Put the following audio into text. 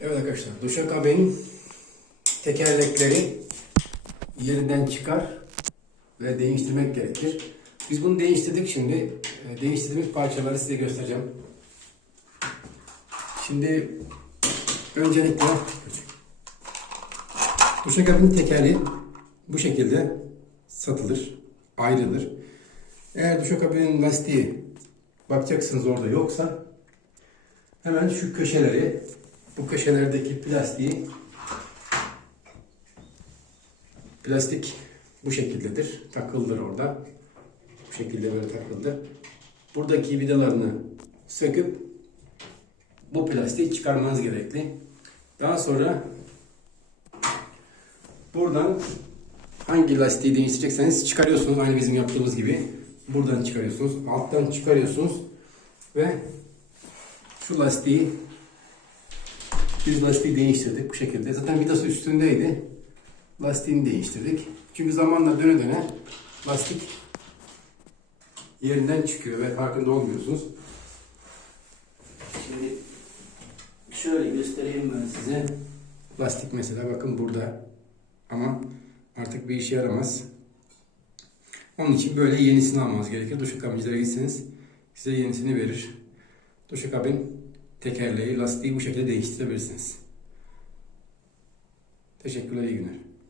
Evet arkadaşlar, duşakabinin tekerlekleri yerinden çıkar ve değiştirmek gerekir. Biz bunu değiştirdik şimdi. E, Değiştirdiğimiz parçaları size göstereceğim. Şimdi öncelikle duşakabinin tekeri bu şekilde satılır, ayrılır. Eğer duşakabinin lastiği bakacaksınız orada yoksa hemen şu köşeleri bu köşelerdeki plastiği plastik bu şekildedir. Takılıdır orada. Bu şekilde böyle takıldı. Buradaki vidalarını söküp bu plastiği çıkarmanız gerekli. Daha sonra buradan hangi lastiği değiştirecekseniz çıkarıyorsunuz. Aynı bizim yaptığımız gibi. Buradan çıkarıyorsunuz. Alttan çıkarıyorsunuz. Ve şu lastiği biz lastiği değiştirdik bu şekilde. Zaten vidası üstündeydi. Lastiğini değiştirdik. Çünkü zamanla döne döne lastik yerinden çıkıyor ve farkında olmuyorsunuz. Şimdi şöyle göstereyim ben size. Lastik mesela bakın burada. Ama artık bir işe yaramaz. Onun için böyle yenisini almanız gerekir. Duşakabinlere gitseniz size yenisini verir. Duşakabin tekerleği, lastiği bu şekilde değiştirebilirsiniz. Teşekkürler, iyi günler.